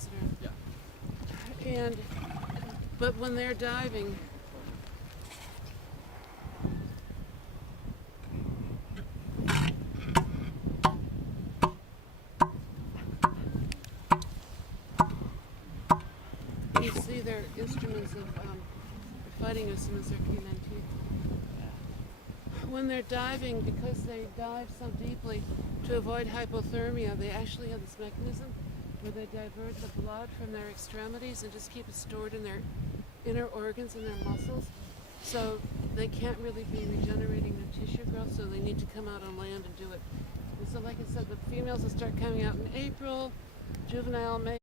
capacitor. Yeah. But when they're diving, you see their instruments of fighting instruments, their canine teeth. When they're diving, because they dive so deeply to avoid hypothermia, they actually have this mechanism where they divert the blood from their extremities and just keep it stored in their inner organs and their muscles. So they can't really be regenerating their tissue growth, so they need to come out on land and do it. And so like I said, the females will start coming out in April, juvenile May.